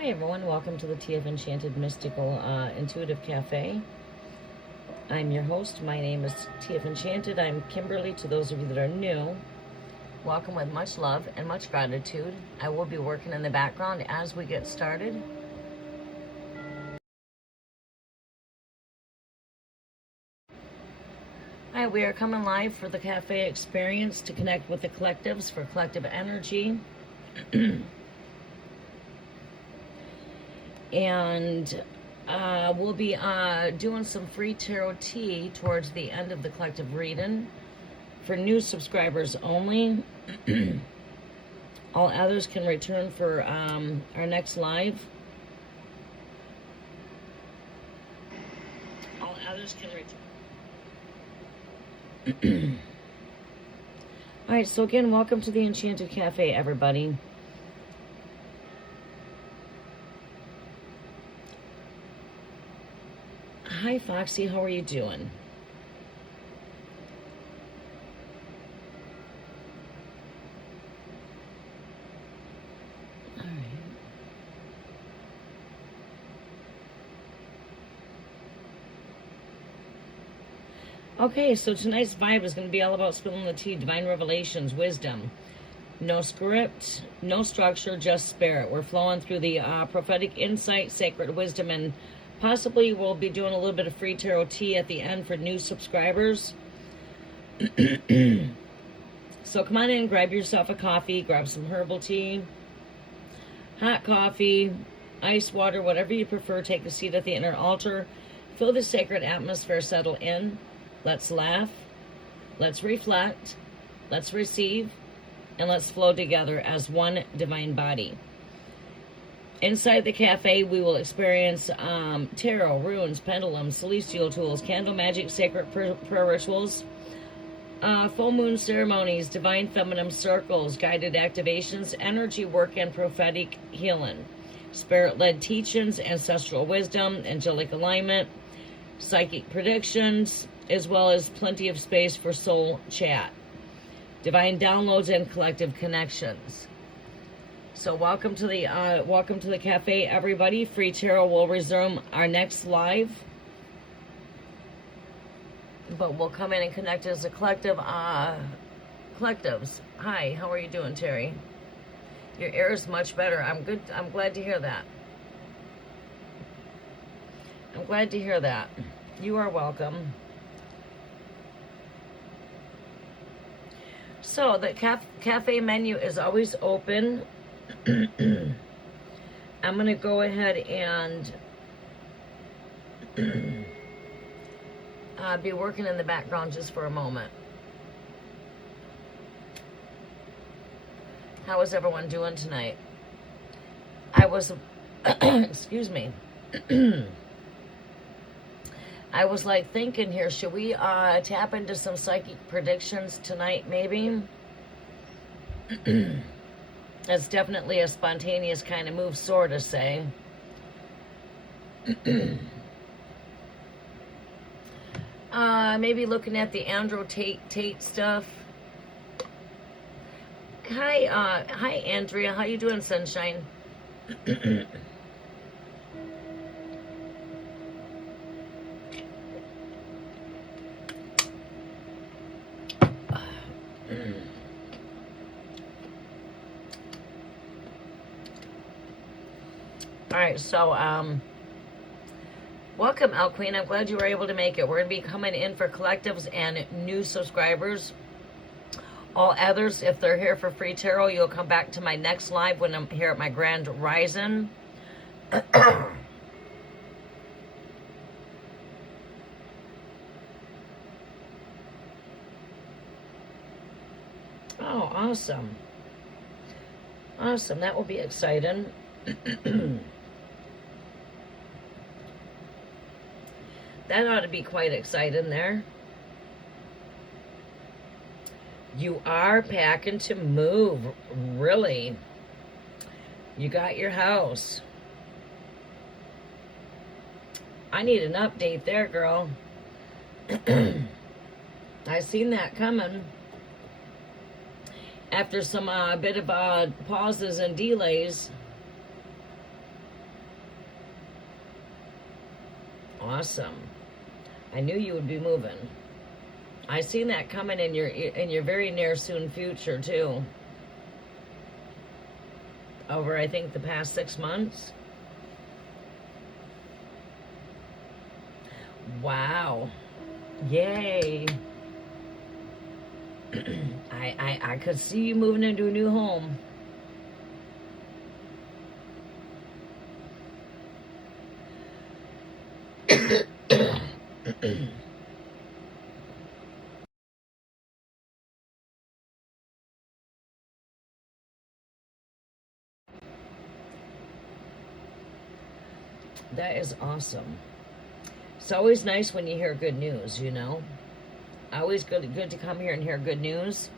Hi everyone, welcome to the Tea of Enchanted Mystical Intuitive Cafe. I'm your host. My name is Tea of Enchanted. I'm Kimberly. To those of you that are new, welcome with much love and much gratitude. I will be working in the background as we get started. Hi, we are coming live for the cafe experience to connect with the collectives for collective energy. And we'll be doing some free tarot tea towards the end of the collective reading for new subscribers only. All others can return for our next live. All others can return. All right, so again, welcome to the Enchanted Cafe, everybody. Hi, Foxy. How are you doing? All right. Okay, so tonight's vibe is going to be all about spilling the tea, divine revelations, wisdom. No script, no structure, just spirit. We're flowing through the prophetic insight, sacred wisdom, and possibly we'll be doing a little bit of free tarot tea at the end for new subscribers. So come on in, grab yourself a coffee, grab some herbal tea, hot coffee, ice water, whatever you prefer. Take a seat at the inner altar. Feel the sacred atmosphere settle in. Let's laugh. Let's reflect. Let's receive. And let's flow together as one divine body. Inside the cafe, we will experience tarot, runes, pendulums, celestial tools, candle magic, sacred prayer rituals, full moon ceremonies, divine feminine circles, guided activations, energy work, and prophetic healing, spirit-led teachings, ancestral wisdom, angelic alignment, psychic predictions, as well as plenty of space for soul chat, divine downloads, and collective connections. So welcome to the cafe, everybody. Free tarot will resume our next live, but we'll come in and connect as a collective. Collectives. Hi, how are you doing, Terry? Your ear is much better. I'm good. I'm glad to hear that. I'm glad to hear that. You are welcome. So the cafe menu is always open. I'm going to go ahead and be working in the background just for a moment. How is everyone doing tonight? I was, excuse me. I was like thinking here, should we tap into some psychic predictions tonight, maybe? That's definitely a spontaneous kind of move, sort of say. Maybe looking at the Andrew Tate stuff. Hi, Andrea. How you doing, sunshine? All right, so welcome, El Queen. I'm glad you were able to make it. We're going to be coming in for collectives and new subscribers. All others, if they're here for free tarot, you'll come back to my next live when I'm here at my Grand Rising. Oh, awesome. Awesome. That will be exciting. That ought to be quite exciting there. You are packing to move, really. You got your house. I need an update there, girl. I seen that coming. After some bit of pauses and delays. Awesome. I knew you would be moving. I seen that coming in your very near soon future too. Over, I think, the past 6 months. Wow. Yay. I could see you moving into a new home. That is awesome. It's always nice when you hear good news, you know. Always good to come here and hear good news.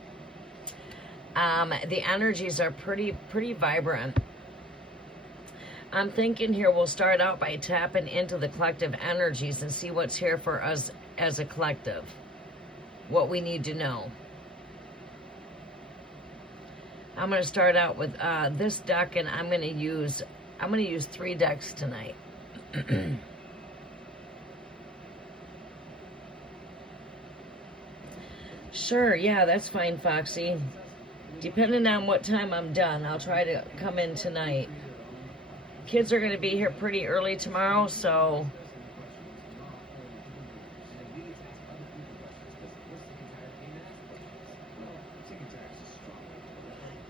The energies are pretty vibrant. I'm thinking here we'll start out by tapping into the collective energies and see what's here for us as a collective. What we need to know. I'm going to start out with this deck, and I'm going to use 3 decks tonight. Sure, yeah, that's fine, Foxy. Depending on what time I'm done, I'll try to come in tonight. Kids are going to be here pretty early tomorrow, so...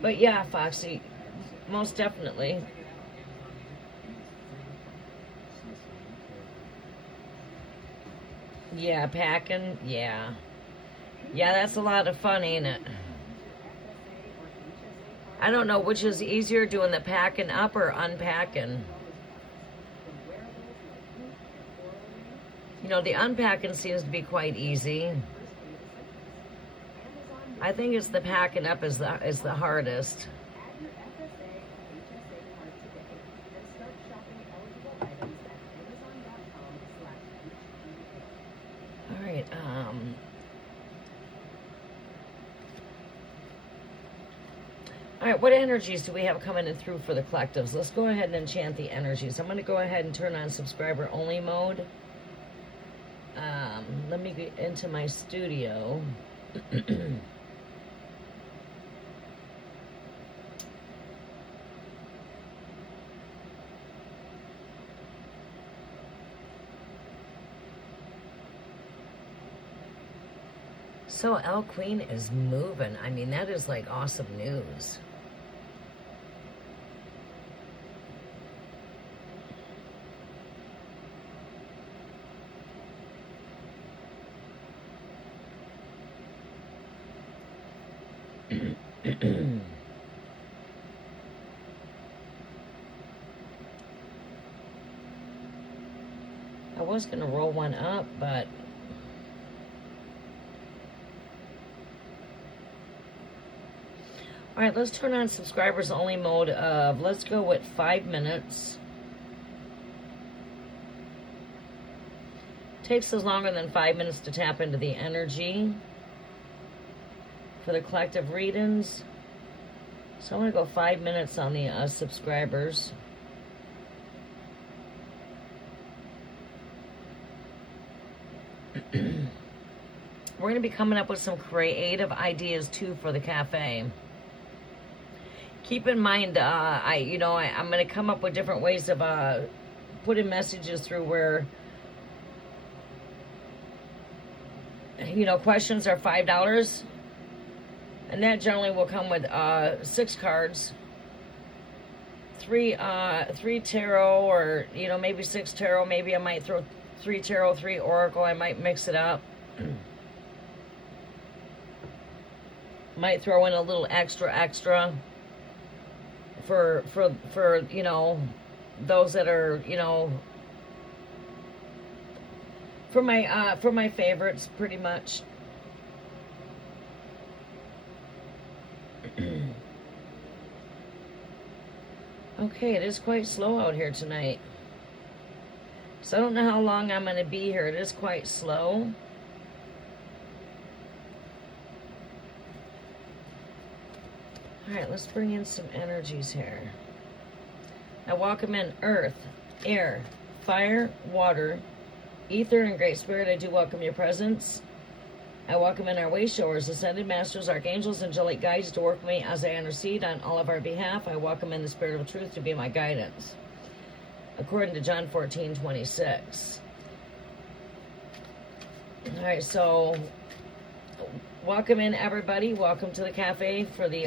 But yeah, Foxy, most definitely. Yeah, packing, yeah. Yeah, that's a lot of fun, ain't it? I don't know which is easier, doing the packing up or unpacking. You know, the unpacking seems to be quite easy. I think it's the packing up is the hardest. All right, all right, what energies do we have coming in through for the collectives? Let's go ahead and enchant the energies. I'm going to go ahead and turn on subscriber only mode. Let me get into my studio. So El Queen is moving. I mean, that is like awesome news. I was going to roll one up, but all right, let's turn on subscribers only mode of, let's go with 5 minutes. Takes us longer than 5 minutes to tap into the energy for the collective readings. So I'm going to go 5 minutes on the subscribers. We're going to be coming up with some creative ideas too for the cafe. Keep in mind, I'm going to come up with different ways of putting messages through where, you know, questions are $5, and that generally will come with 6 cards, 3 tarot, or you know, maybe 6 tarot. Maybe I might throw 3 tarot, 3 oracle. I might mix it up. Might throw in a little extra for you know, those that are, you know, for my favorites, pretty much. Okay, it is quite slow out here tonight, so I don't know how long I'm going to be here. It is quite slow. All right, let's bring in some energies here. I welcome in earth, air, fire, water, Ether and Great Spirit, I do welcome your presence. I welcome in our way showers, ascended masters, archangels, angelic guides to work with me as I intercede on all of our behalf. I welcome in the Spirit of truth to be my guidance. According to John 14:26. All right, so welcome in, everybody. Welcome to the cafe for the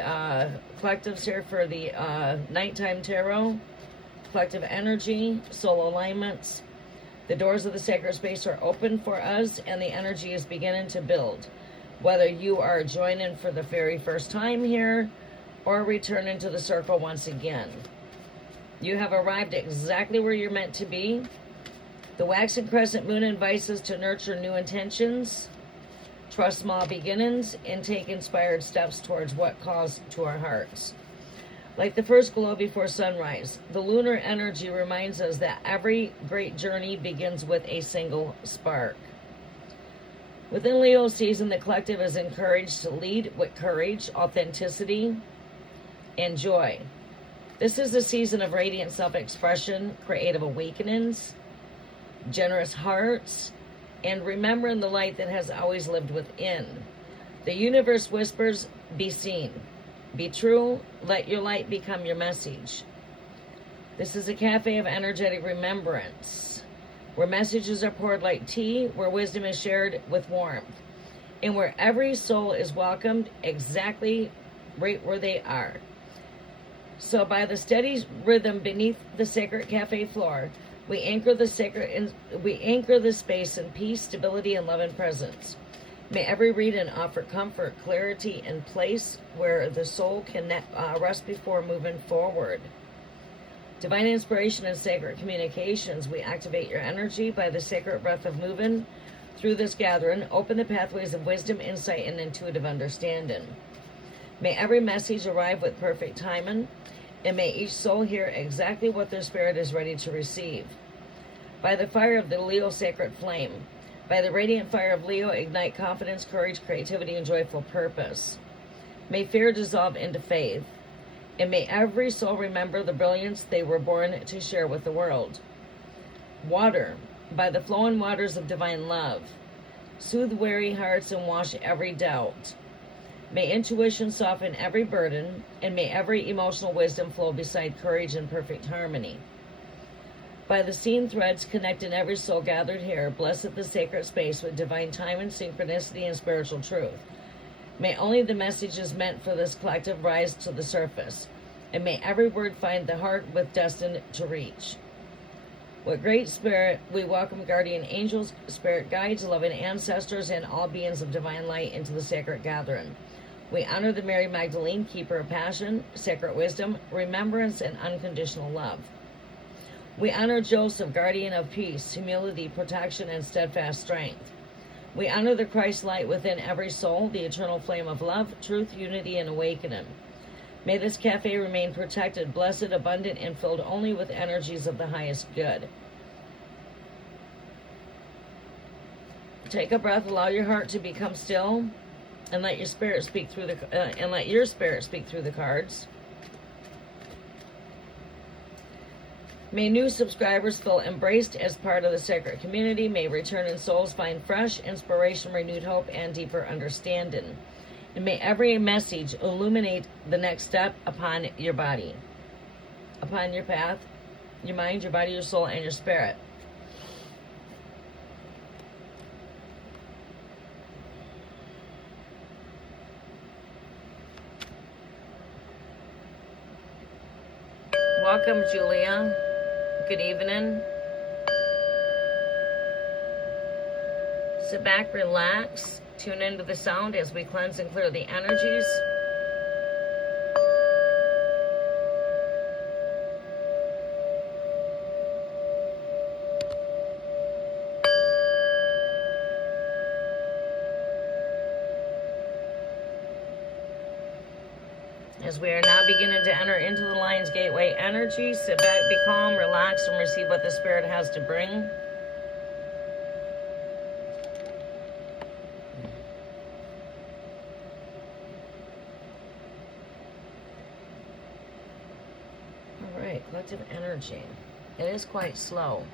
collectives here for the nighttime tarot, collective energy, soul alignments. The doors of the sacred space are open for us, and the energy is beginning to build. Whether you are joining for the very first time here or returning to the circle once again, you have arrived exactly where you're meant to be. The waxing crescent moon invites us to nurture new intentions, trust small beginnings, and take inspired steps towards what calls to our hearts. Like the first glow before sunrise, the lunar energy reminds us that every great journey begins with a single spark. Within Leo season, the collective is encouraged to lead with courage, authenticity, and joy. This is a season of radiant self-expression, creative awakenings, generous hearts, and remembering the light that has always lived within. The universe whispers, be seen. Be true, let your light become your message. This is a cafe of energetic remembrance, where messages are poured like tea, where wisdom is shared with warmth, and where every soul is welcomed exactly right where they are. So by the steady rhythm beneath the sacred cafe floor, we anchor the space in peace, stability, and love and presence. May every reading offer comfort, clarity, and place where the soul can rest before moving forward. Divine inspiration and sacred communications, we activate your energy by the sacred breath of moving through this gathering. Open the pathways of wisdom, insight, and intuitive understanding. May every message arrive with perfect timing, and may each soul hear exactly what their spirit is ready to receive. By the fire of the Leo sacred flame, by the radiant fire of Leo, ignite confidence, courage, creativity, and joyful purpose. May fear dissolve into faith, and may every soul remember the brilliance they were born to share with the world. Water, by the flowing waters of divine love, soothe weary hearts and wash every doubt. May intuition soften every burden, and may every emotional wisdom flow beside courage in perfect harmony. By the seen threads connecting every soul gathered here, blessed the sacred space with divine time and synchronicity and spiritual truth. May only the messages meant for this collective rise to the surface, and may every word find the heart with destined to reach. With great spirit, we welcome guardian angels, spirit guides, loving ancestors, and all beings of divine light into the sacred gathering. We honor the Mary Magdalene, keeper of passion, sacred wisdom, remembrance, and unconditional love. We honor Joseph, guardian of peace, humility, protection, and steadfast strength. We honor the Christ light within every soul, the eternal flame of love, truth, unity, and awakening. May this cafe remain protected, blessed, abundant, and filled only with energies of the highest good. Take a breath, allow your heart to become still, and let your spirit speak through the cards. May new subscribers feel embraced as part of the sacred community. May returning souls find fresh inspiration, renewed hope, and deeper understanding. And may every message illuminate the next step upon your body, upon your path, your mind, your body, your soul, and your spirit. Welcome, Julia. Good evening. Sit back, relax, tune into the sound as we cleanse and clear the energies. As we are now beginning to enter into the Lion's Gateway energy, sit back, be calm, relax, and receive what the Spirit has to bring. All right, collective energy. It is quite slow.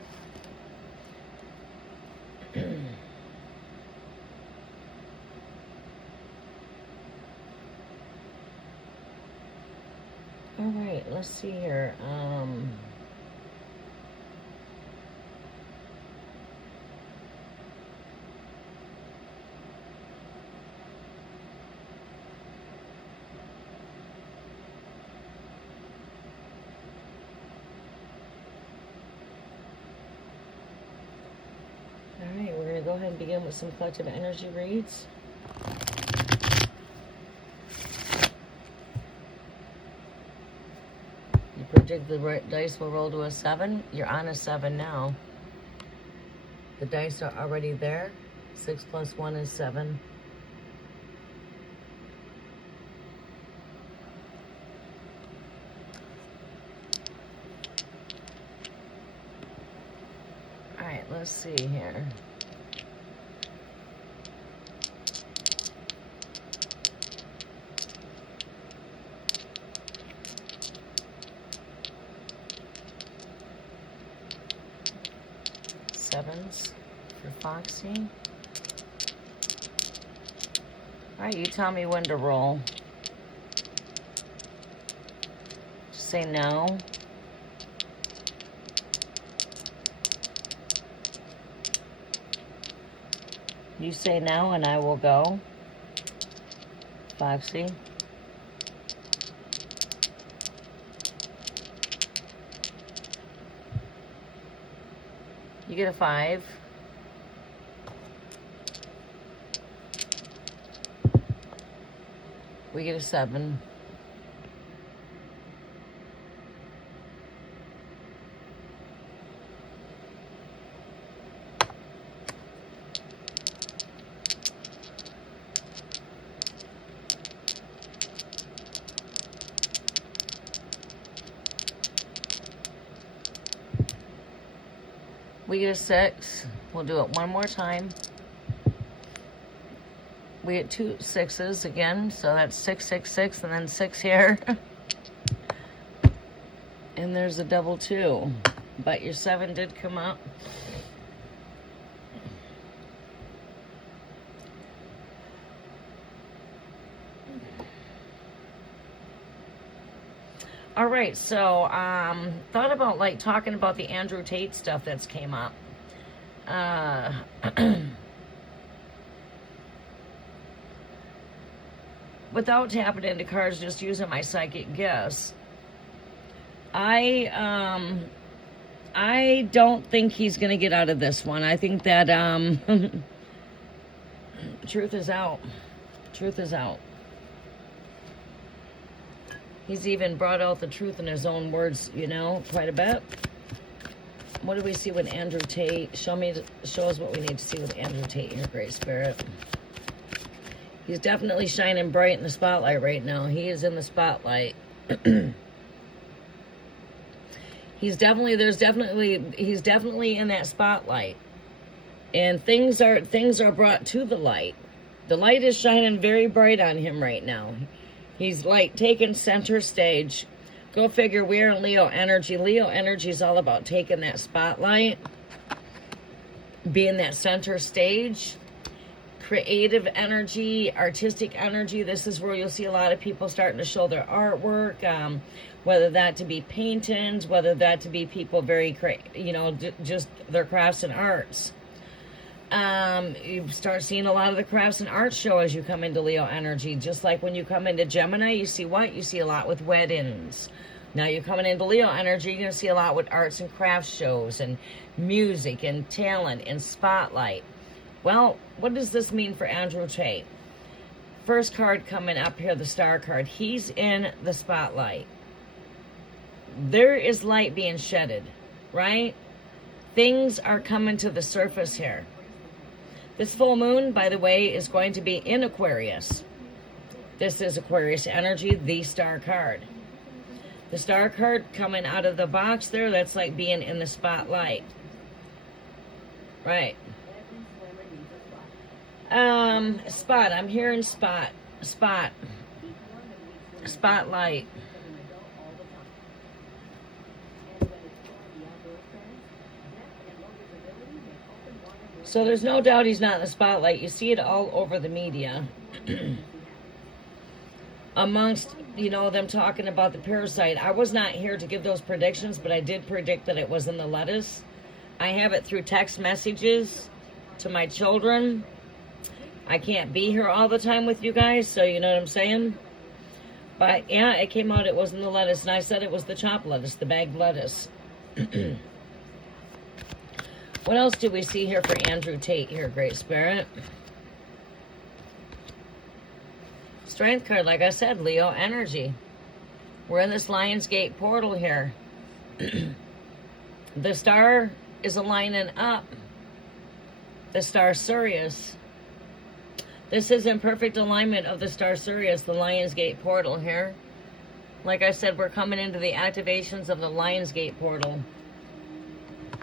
let's see here. All right, we're going to go ahead and begin with some collective energy reads. You predict the dice will roll to a 7. You're on a 7 now. The dice are already there. 6 plus 1 is 7. All right, let's see here. Sevens for Foxy. All right, you tell me when to roll. Just say no. You say no and I will go. Foxy. You get a 5. We get a 7. We get a 6. We'll do it one more time. We get 2 6s again, so that's 6, 6, 6, and then 6 here. And there's a double 2. But your 7 did come up. All right, so thought about like talking about the Andrew Tate stuff that's came up. Without tapping into cards, just using my psychic guess, I don't think he's gonna get out of this one. I think that truth is out. Truth is out. He's even brought out the truth in his own words, you know, quite a bit. What do we see with Andrew Tate? Show us what we need to see with Andrew Tate here, Great Spirit. He's definitely shining bright in the spotlight right now. He is in the spotlight. he's definitely in that spotlight. And things are brought to the light. The light is shining very bright on him right now. He's like taking center stage. Go figure, we're in Leo energy. Leo energy is all about taking that spotlight, being that center stage, creative energy, artistic energy. This is where you'll see a lot of people starting to show their artwork, whether that to be paintings, whether that to be people very, just their crafts and arts. You start seeing a lot of the crafts and arts show as you come into Leo energy. Just like when you come into Gemini, you see what? You see a lot with weddings. Now you're coming into Leo energy, you're going to see a lot with arts and crafts shows and music and talent and spotlight. Well, what does this mean for Andrew Tate? First card coming up here, the star card. He's in the spotlight. There is light being shedded, right? Things are coming to the surface here. This full moon, by the way, is going to be in Aquarius. This is Aquarius energy, the star card. The star card coming out of the box there, that's like being in the spotlight. Right. Spot. I'm hearing spot. Spot. Spotlight. So there's no doubt he's not in the spotlight. You see it all over the media. Amongst, you know, them talking about the parasite. I was not here to give those predictions, but I did predict that it was in the lettuce. I have it through text messages to my children. I can't be here all the time with you guys, so you know what I'm saying? But yeah, it came out, it was in the lettuce, and I said it was the chopped lettuce, the bagged lettuce. What else do we see here for Andrew Tate here, Great Spirit? Strength card, like I said, Leo energy. We're in this Lionsgate portal here. The star is aligning up. The star Sirius. This is in perfect alignment of the star Sirius, the Lionsgate portal here. Like I said, we're coming into the activations of the Lionsgate portal.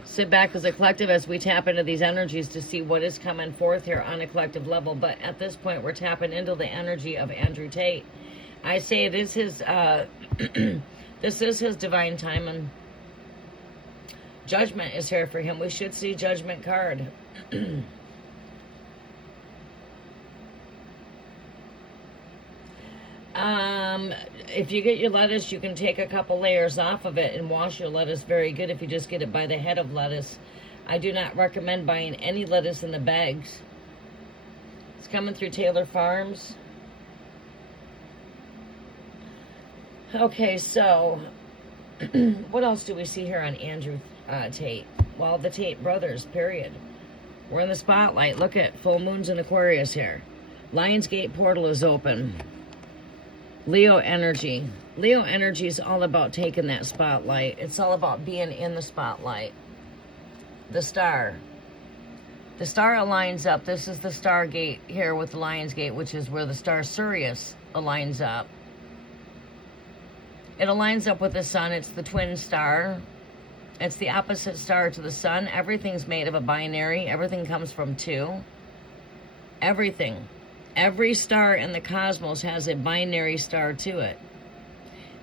Sit back as a collective as we tap into these energies to see what is coming forth here on a collective level. But at this point, we're tapping into the energy of Andrew Tate. I say it is his, this is his divine timing. Judgment is here for him. We should see Judgment card. If you get your lettuce, you can take a couple layers off of it and wash your lettuce very good if you just get it by the head of lettuce. I do not recommend buying any lettuce in the bags. It's coming through Taylor Farms. Okay, so what else do we see here on Andrew Tate? Well, the Tate brothers, period. We're in the spotlight. Look at full moons in Aquarius here. Lionsgate portal is open. Leo energy. Leo energy is all about taking that spotlight. It's all about being in the spotlight. The star. The star aligns up. This is the star gate here with the Lion's Gate, which is where the star Sirius aligns up. It aligns up with the sun. It's the twin star. It's the opposite star to the sun. Everything's made of a binary. Everything comes from two. Everything. Every star in the cosmos has a binary star to it.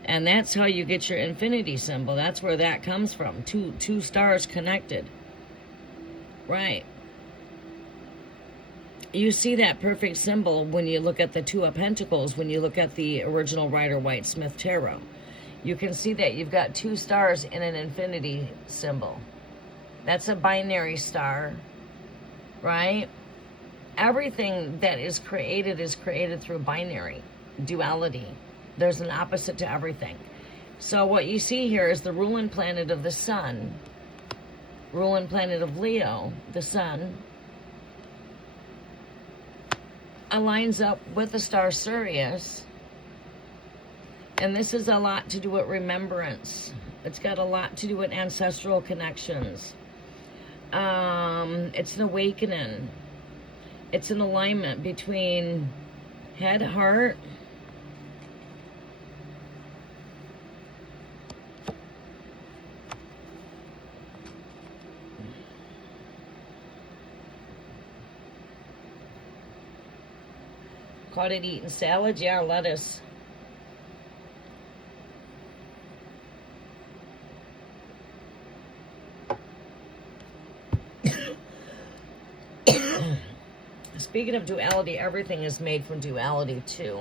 And that's how you get your infinity symbol. That's where that comes from. Two stars connected. Right. You see that perfect symbol when you look at the Two of Pentacles, when you look at the original Rider-Waite-Smith Tarot. You can see that you've got two stars in an infinity symbol. That's a binary star, right? Everything that is created through binary, duality. There's an opposite to everything. So what you see here is the ruling planet of the sun, ruling planet of Leo, the sun, aligns up with the star Sirius. And this is a lot to do with remembrance. It's got a lot to do with ancestral connections. It's an awakening. It's an alignment between head, heart, caught it eating salad, yeah, lettuce. Speaking of duality, everything is made from duality too,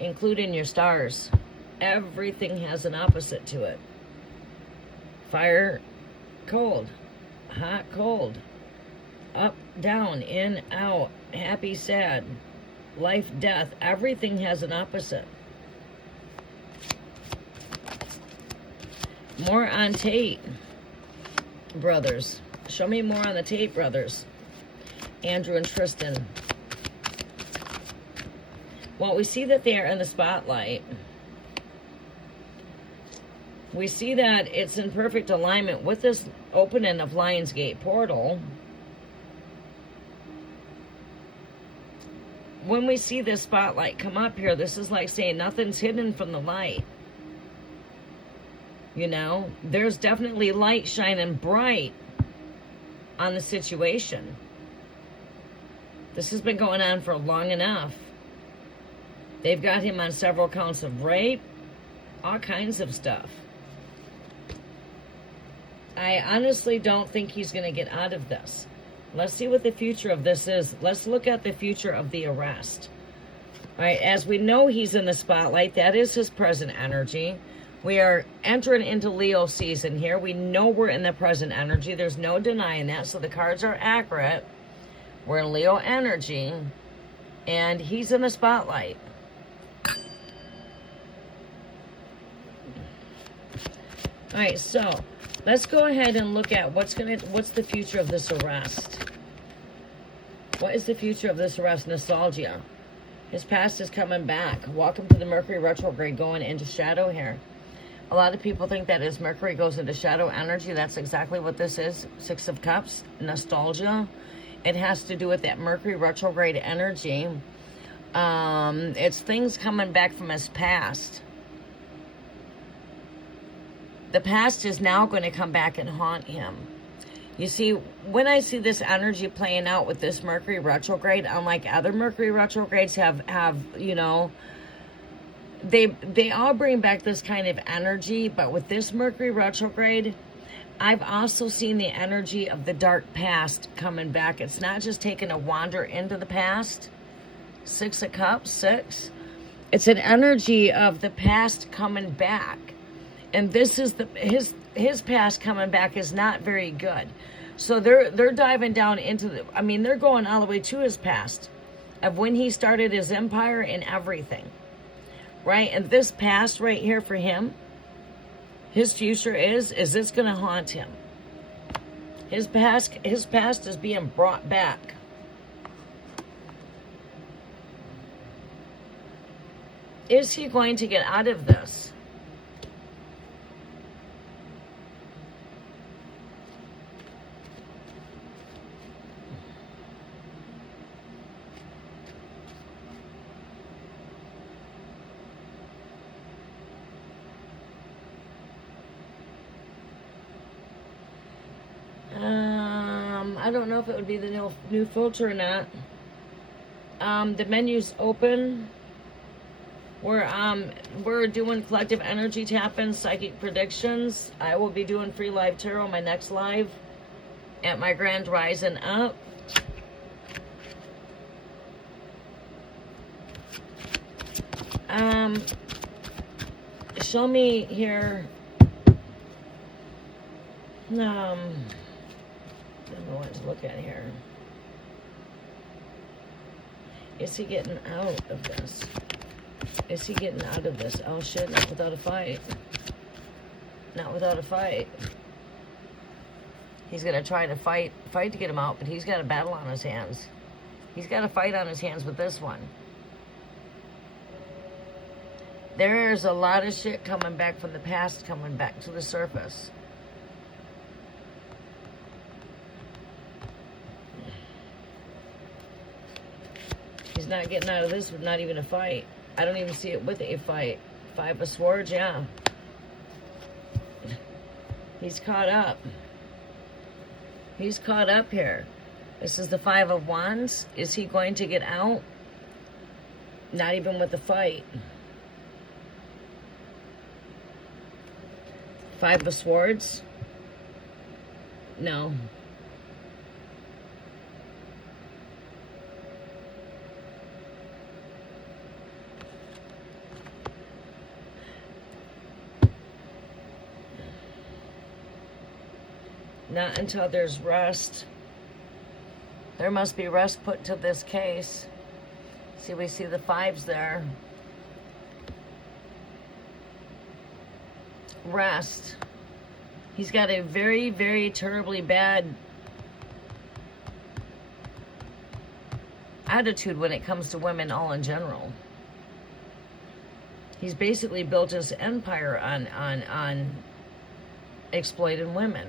including your stars. Everything has an opposite to it. Fire, cold, hot, cold, up, down, in, out, happy, sad, life, death. Everything has an opposite. More on Tate brothers. Show me more on the Tate brothers. Andrew and Tristan. Well, we see that they are in the spotlight. We see that it's in perfect alignment with this opening of Lionsgate portal. When we see this spotlight come up here, this is like saying nothing's hidden from the light. You know, there's definitely light shining bright on the situation. This has been going on for long enough. They've got him on several counts of rape, all kinds of stuff. I honestly don't think he's going to get out of this. Let's see what the future of this is. Let's look at the future of the arrest. All right, as we know, he's in the spotlight. That is his present energy. We are entering into Leo season here. We know we're in the present energy. There's no denying that. So the cards are accurate. We're in Leo energy. And he's in the spotlight. All right, so let's go ahead and look at what's the future of this arrest. What is the future of this arrest? Nostalgia. His past is coming back. Welcome to the Mercury retrograde going into shadow here. A lot of people think that as Mercury goes into shadow energy, that's exactly what this is. Six of Cups, nostalgia. It has to do with that Mercury retrograde energy. It's things coming back from his past. The past is now going to come back and haunt him. You see, when I see this energy playing out with this Mercury retrograde, unlike other Mercury retrogrades have you know, they all bring back this kind of energy, but with this Mercury retrograde, I've also seen the energy of the dark past coming back. It's not just taking a wander into the past. Six of Cups, six. It's an energy of the past coming back. And this is his past coming back is not very good. So they're diving down into they're going all the way to his past of when he started his empire and everything. Right? And this past right here for him, his future is it's going to haunt him. His past is being brought back. Is he going to get out of this? I don't know if it would be the new filter or not. The menu's open. We're doing collective energy tap-ins, psychic predictions. I will be doing free live tarot my next live at my Grand Rising Up. Show me here. I don't know what to look at here. Is he getting out of this? Is he getting out of this? Oh shit, not without a fight. Not without a fight. He's gonna try to fight to get him out, but he's got a battle on his hands. He's got a fight on his hands with this one. There's a lot of shit coming back from the past, coming back to the surface. He's not getting out of this with not even a fight. I don't even see it with a fight. Five of Swords, yeah. He's caught up. He's caught up here. This is the Five of Wands. Is he going to get out? Not even with the fight. Five of Swords. No. Not until there's rest. There must be rest put to this case. See, we see the fives there. Rest. He's got a very, very terribly bad attitude when it comes to women all in general. He's basically built his empire on exploiting women.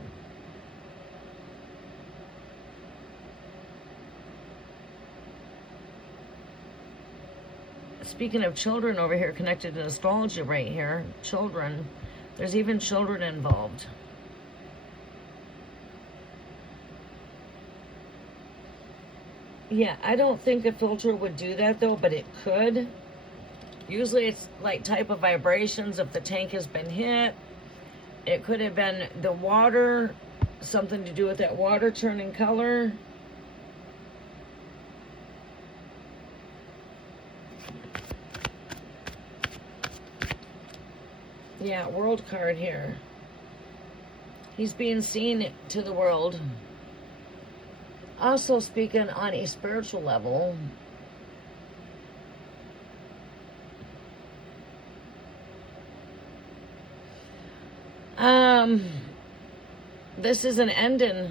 Speaking of children over here, connected to nostalgia right here, children, there's even children involved. Yeah, I don't think a filter would do that though, but it could. Usually it's like type of vibrations. If the tank has been hit, it could have been the water, something to do with that water turning color. Yeah, world card here. He's being seen to the world. Also speaking on a spiritual level. This is an ending.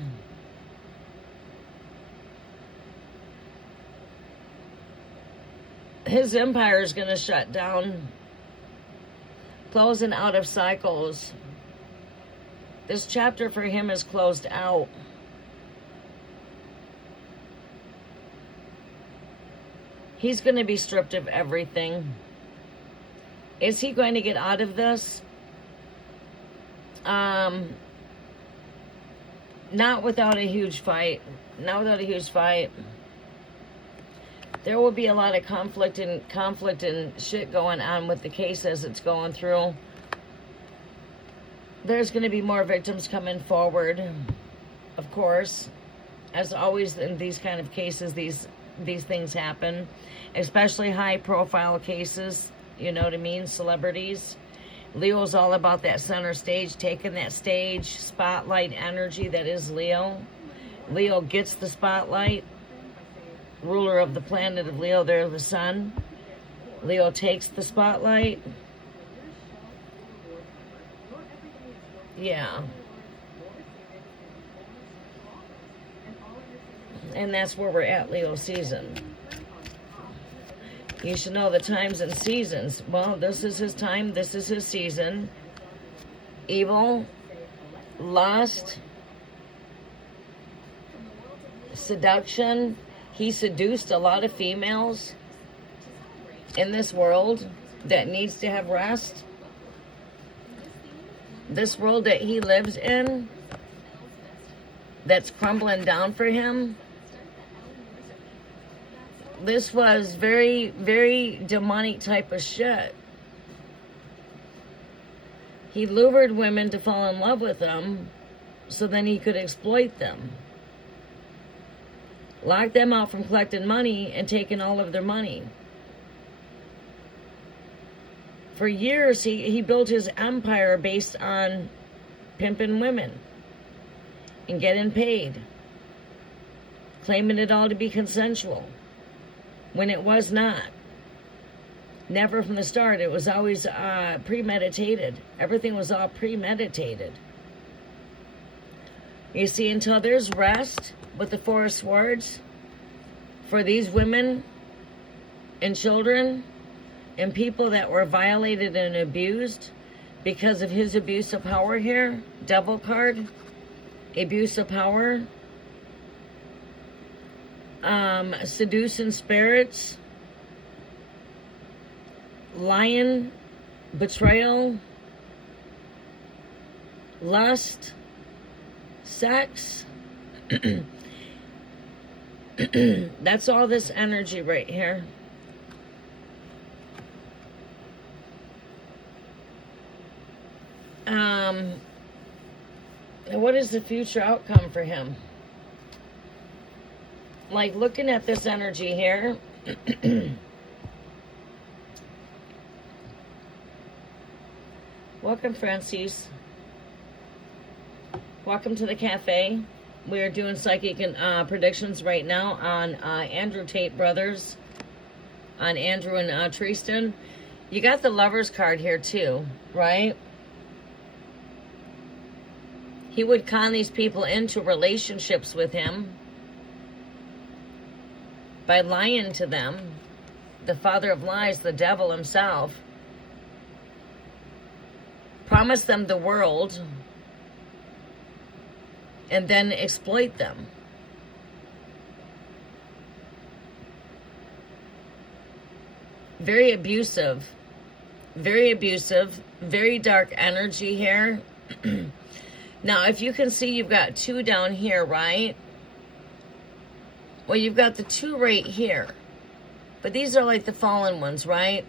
His empire is going to shut down. Closing out of cycles. This chapter for him is closed out. He's going to be stripped of everything. Is he going to get out of this? Not without a huge fight. Not without a huge fight. There will be a lot of conflict and shit going on with the case as it's going through. There's going to be more victims coming forward, of course. As always in these kind of cases, these things happen, especially high-profile cases. You know what I mean? Celebrities. Leo's all about that center stage, taking that stage spotlight energy that is Leo. Leo gets the spotlight. Ruler of the planet of Leo, there, the sun. Leo takes the spotlight. Yeah. And that's where we're at, Leo season. You should know the times and seasons. Well, this is his time. This is his season. Evil, lust, seduction. He seduced a lot of females in this world that needs to have rest. This world that he lives in, that's crumbling down for him. This was very, very demonic type of shit. He lured women to fall in love with them so then he could exploit them. Lock them out from collecting money and taking all of their money. For years, he built his empire based on pimping women and getting paid. Claiming it all to be consensual. When it was not. Never from the start. It was always premeditated. Everything was all premeditated. You see, until there's rest with the Four of Swords for these women and children and people that were violated and abused because of his abuse of power here, Devil card, abuse of power. Seducing spirits, lying, betrayal, lust, sex. That's all this energy right here. What is the future outcome for him? Like, looking at this energy here. Welcome, Francis. Welcome to the cafe. We are doing psychic predictions right now on Andrew Tate Brothers. On Andrew and Tristan. You got the Lover's card here too, right? He would con these people into relationships with him by lying to them. The father of lies, the devil himself, promise them the world and then exploit them. Very abusive, very dark energy here. Now, if you can see, you've got two down here, right? Well, you've got the two right here. But these are like the fallen ones, right?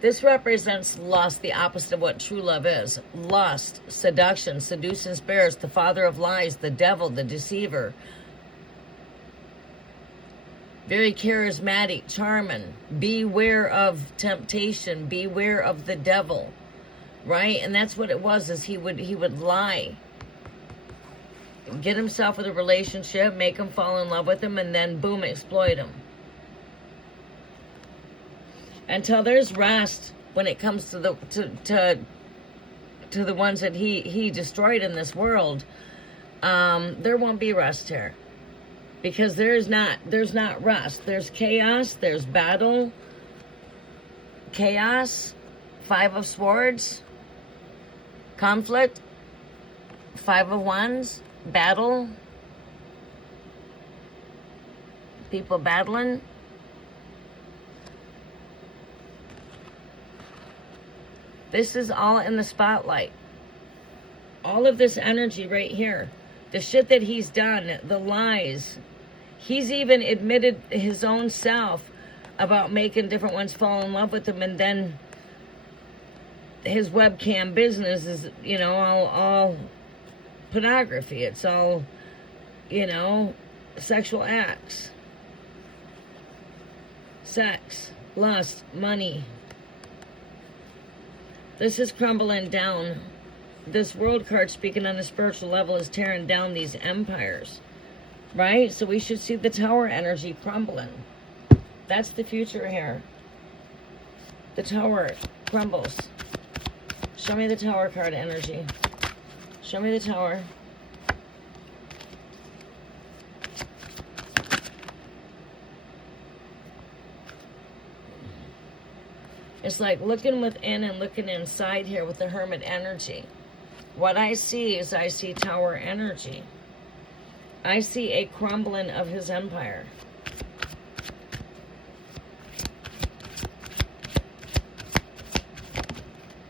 This represents lust, the opposite of what true love is. Lust, seduction, seducing spirits, the father of lies, the devil, the deceiver. Very charismatic, charming. Beware of temptation. Beware of the devil. right? And that's what it was, is he would lie, get himself with a relationship, make him fall in love with him, and then boom, exploit him. Until there's rest when it comes to the the ones that he destroyed in this world, there won't be rest here, because there's not rest. There's chaos, there's battle, chaos, 5 of Swords, conflict, 5 of Wands, battle, people battling. This is all in the spotlight. All of this energy right here. The shit that he's done, the lies. He's even admitted his own self about making different ones fall in love with him, and then his webcam business is, you know, all pornography. It's all, you know, sexual acts. Sex, lust, money. This is crumbling down. This world card, speaking on a spiritual level, is tearing down these empires, right? So we should see the Tower energy crumbling. That's the future here. The Tower crumbles. Show me the Tower card energy. Show me the Tower. It's like looking within and looking inside here with the Hermit energy. What I see is, I see Tower energy. I see a crumbling of his empire.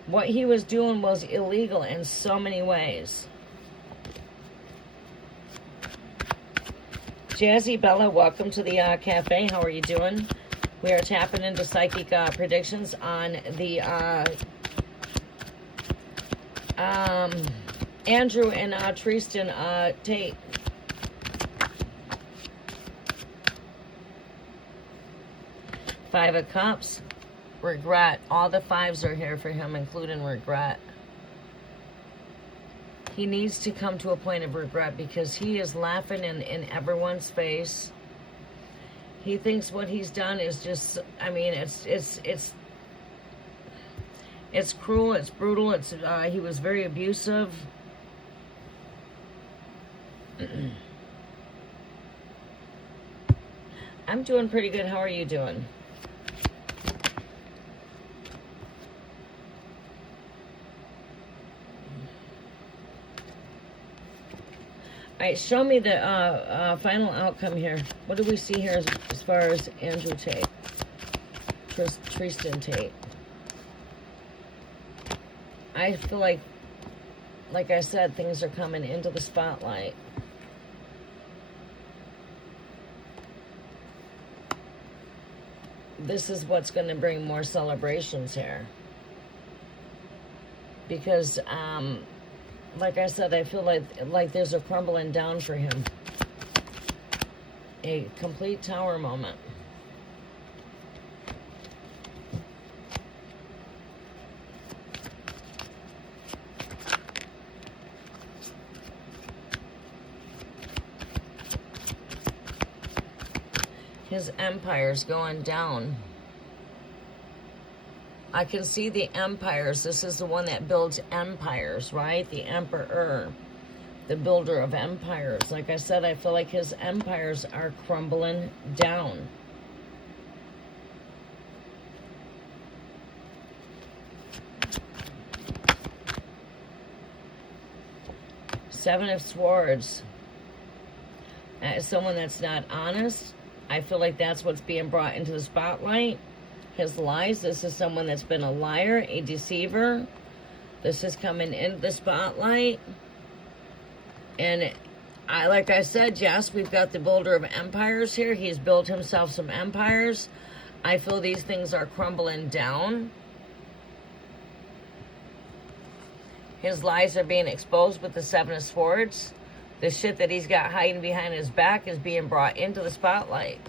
What he was doing was illegal in so many ways. Jazzy Bella, welcome to the cafe. How are you doing? We are tapping into psychic predictions on the Andrew and Tristan Tate. Five of Cups. Regret. All the 5s are here for him, including regret. He needs to come to a point of regret, because he is laughing in everyone's face. He thinks what he's done is just, I mean, it's cruel, it's brutal, it's he was very abusive. I'm doing pretty good. How are you doing? All right, show me the final outcome here. What do we see here as far as Andrew Tate? Tristan Tate. I feel like I said, things are coming into the spotlight. This is what's going to bring more celebrations here. Because, like I said, I feel like there's a crumbling down for him. A complete Tower moment. His empire's going down. I can see the empires. This is the one that builds empires, right? The Emperor, the builder of empires. Like I said, I feel like his empires are crumbling down. Seven of Swords. As someone that's not honest, I feel like that's what's being brought into the spotlight. His lies. This is someone that's been a liar, a deceiver. This is coming into the spotlight. And like I said, yes, we've got the builder of empires here. He's built himself some empires. I feel these things are crumbling down. His lies are being exposed with the Seven of Swords. The shit that he's got hiding behind his back is being brought into the spotlight.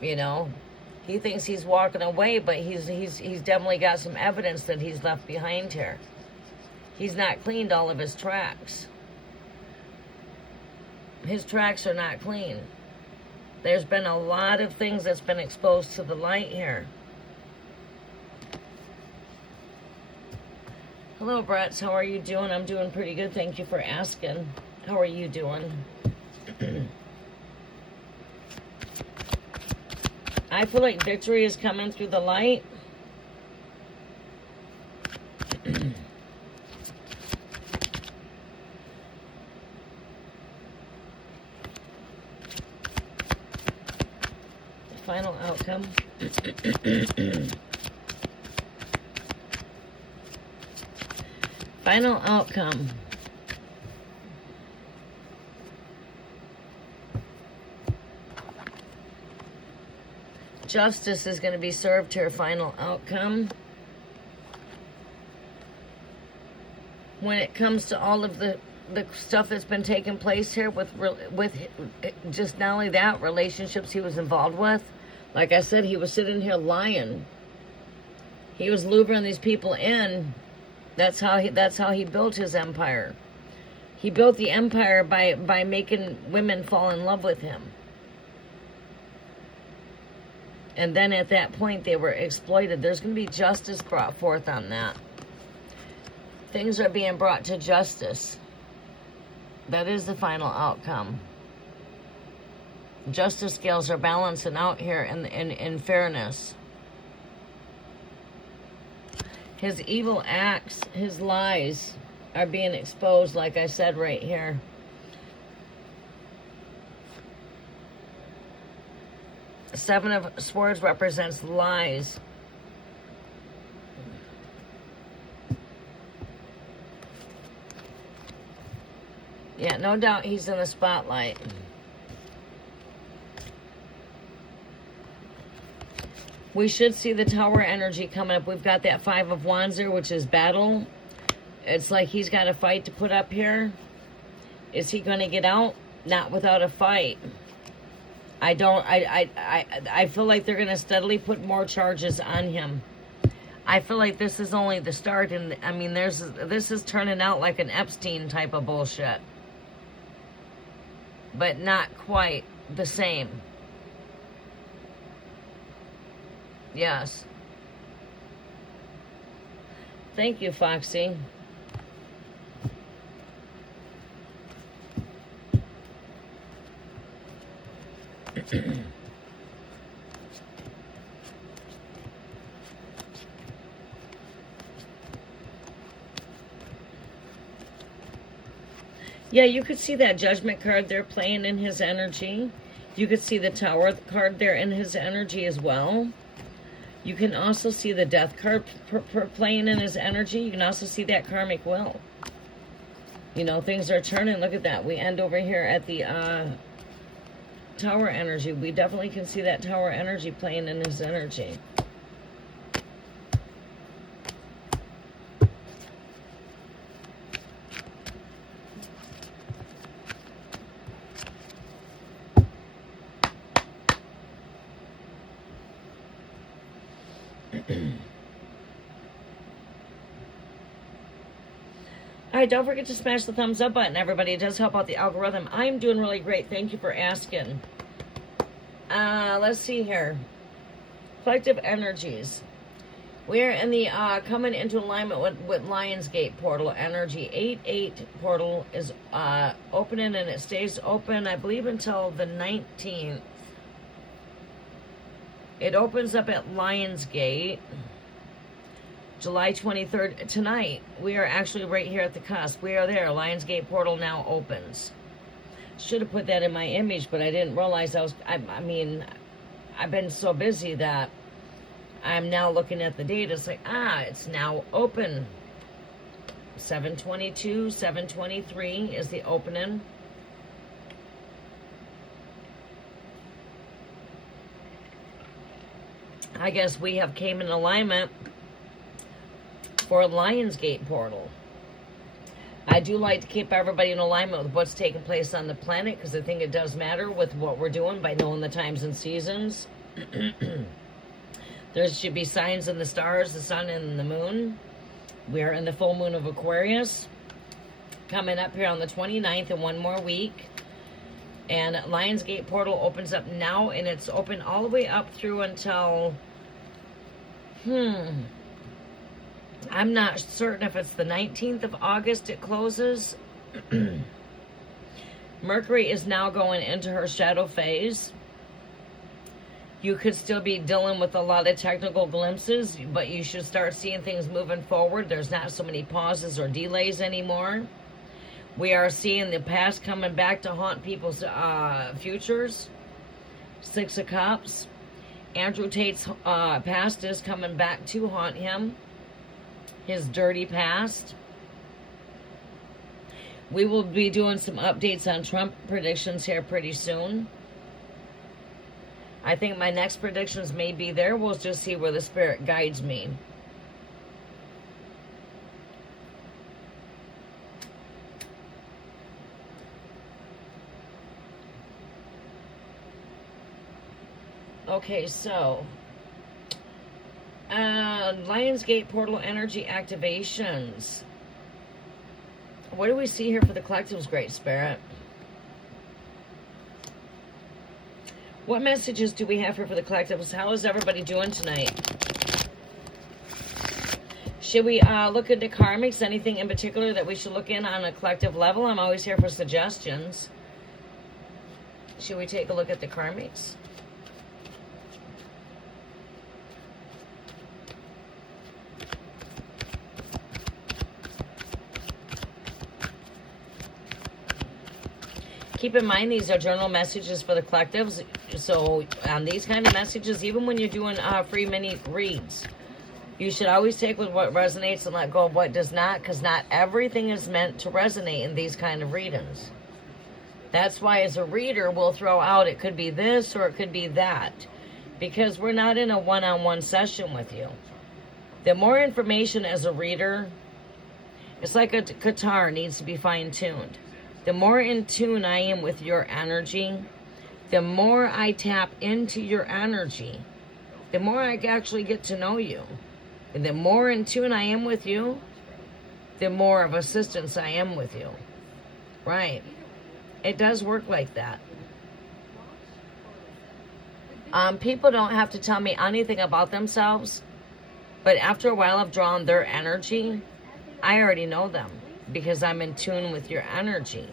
You know, He thinks he's walking away, but he's definitely got some evidence that he's left behind here. He's not cleaned all of his tracks. His tracks are not clean. There's been a lot of things that's been exposed to the light here. Hello, Brett. How are you doing? I'm doing pretty good. Thank you for asking. How are you doing? I feel like victory is coming through the light. Final outcome. Final outcome. Justice is going to be served here. Final outcome. When it comes to all of the stuff that's been taking place here with just not only that, relationships he was involved with. Like I said, he was sitting here lying. He was luring these people in. That's how he built his empire. He built the empire by making women fall in love with him. And then at that point, they were exploited. There's going to be justice brought forth on that. Things are being brought to justice. That is the final outcome. Justice scales are balancing out here in fairness. His evil acts, his lies are being exposed, like I said right here. Seven of Swords represents lies. Yeah, no doubt he's in the spotlight. We should see the Tower energy coming up. We've got that Five of Wands there, which is battle. It's like he's got a fight to put up here. Is he going to get out? Not without a fight. I feel like they're going to steadily put more charges on him. I feel like this is only the start, and I mean, this is turning out like an Epstein type of bullshit. But not quite the same. Yes. Thank you, Foxy. Yeah, you could see that Judgment card there playing in his energy. You could see the Tower card there in his energy as well. You can also see the Death card playing in his energy. You can also see that Karmic Will. You know, things are turning. Look at that. We end over here at the Tower energy. We definitely can see that Tower energy playing in his energy. Alright, don't forget to smash the thumbs up button, everybody. It does help out the algorithm. I'm doing really great. Thank you for asking. Let's see here. Collective energies. We're in the coming into alignment with Lionsgate portal energy. 8-8 portal is opening, and it stays open, I believe, until the 19th. It opens up at Lionsgate July 23rd. Tonight, we are actually right here at the cusp. We are there. Lionsgate portal now opens. Should have put that in my image, but I didn't realize I mean, I've been so busy that I'm now looking at the date. It's like, it's now open. 7:22, 7:23 is the opening. I guess we have came in alignment for Lionsgate portal. I do like to keep everybody in alignment with what's taking place on the planet, because I think it does matter with what we're doing by knowing the times and seasons. There should be signs in the stars, the sun, and the moon. We are in the full moon of Aquarius. Coming up here on the 29th in one more week. And Lionsgate portal opens up now, and it's open all the way up through until, I'm not certain if it's the 19th of August it closes. Mercury is now going into her shadow phase. You could still be dealing with a lot of technical glimpses, but you should start seeing things moving forward. There's not so many pauses or delays anymore. We are seeing the past coming back to haunt people's futures. Six of Cups. Andrew Tate's past is coming back to haunt him. His dirty past. We will be doing some updates on Trump predictions here pretty soon. I think my next predictions may be there. We'll just see where the Spirit guides me. Okay, so Lionsgate portal energy activations. What do we see here for the collectives, Great Spirit? What messages do we have here for the collectives? How is everybody doing tonight? Should we look into karmics? Anything in particular that we should look in on a collective level? I'm always here for suggestions. Should we take a look at the karmics? Keep in mind, these are journal messages for the collectives. So on these kind of messages, even when you're doing free mini reads, you should always take with what resonates and let go of what does not, because not everything is meant to resonate in these kind of readings. That's why as a reader, we'll throw out, it could be this or it could be that, because we're not in a one-on-one session with you. The more information as a reader, it's like a guitar needs to be fine-tuned. The more in tune I am with your energy, the more I tap into your energy, the more I actually get to know you. And the more in tune I am with you, the more of assistance I am with you. Right. It does work like that. People don't have to tell me anything about themselves, but after a while of drawing their energy, I already know them. Because I'm in tune with your energy.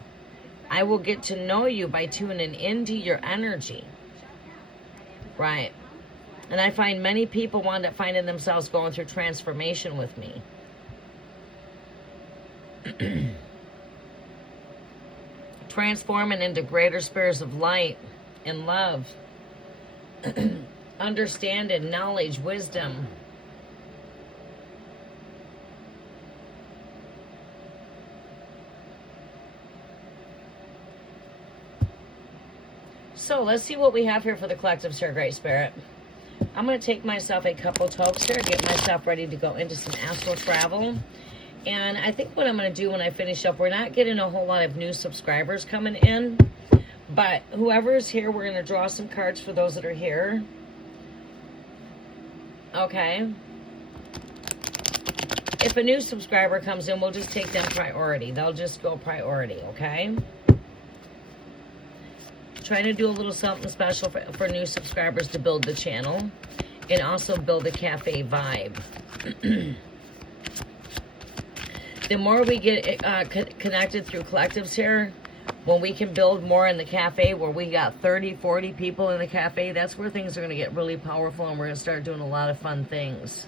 I will get to know you by tuning into your energy. Right. And I find many people wind up finding themselves going through transformation with me. Transforming into greater spheres of light and love. Understanding, knowledge, wisdom. So let's see what we have here for the collectives here, Great Spirit. I'm going to take myself a couple tokes here, get myself ready to go into some astral travel. And I think what I'm going to do when I finish up, we're not getting a whole lot of new subscribers coming in. But whoever is here, we're going to draw some cards for those that are here. Okay. If a new subscriber comes in, we'll just take them priority. They'll just go priority, okay? Trying to do a little something special for new subscribers to build the channel and also build the cafe vibe. The more we get connected through collectives here, when we can build more in the cafe where we got 30, 40 people in the cafe, that's where things are going to get really powerful, and we're going to start doing a lot of fun things.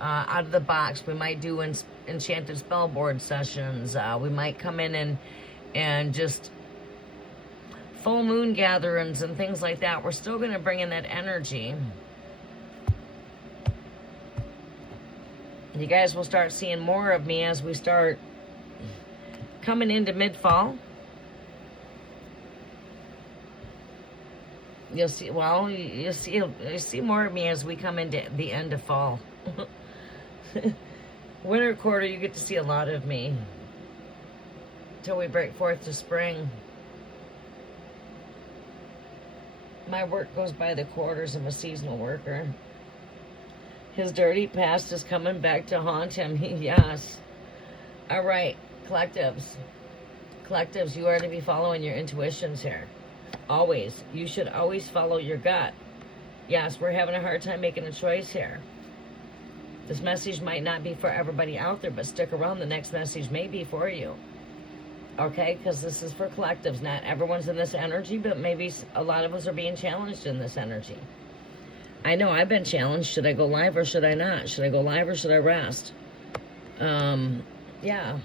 Out of the box, we might do enchanted spell board sessions. We might come in and just full moon gatherings and things like that. We're still going to bring in that energy. You guys will start seeing more of me as we start coming into mid-fall. You'll see, well, you'll see more of me as we come into the end of fall. Winter quarter, you get to see a lot of me until we break forth to spring. My work goes by the quarters. I'm a seasonal worker. His dirty past is coming back to haunt him. Yes. All right, collectives. Collectives, you are to be following your intuitions here. Always. You should always follow your gut. Yes, we're having a hard time making a choice here. This message might not be for everybody out there, but stick around. The next message may be for you. Okay? Because this is for collectives. Not everyone's in this energy, but maybe a lot of us are being challenged in this energy. I know I've been challenged. Should I go live or should I not? Should I go live or should I rest? Yeah.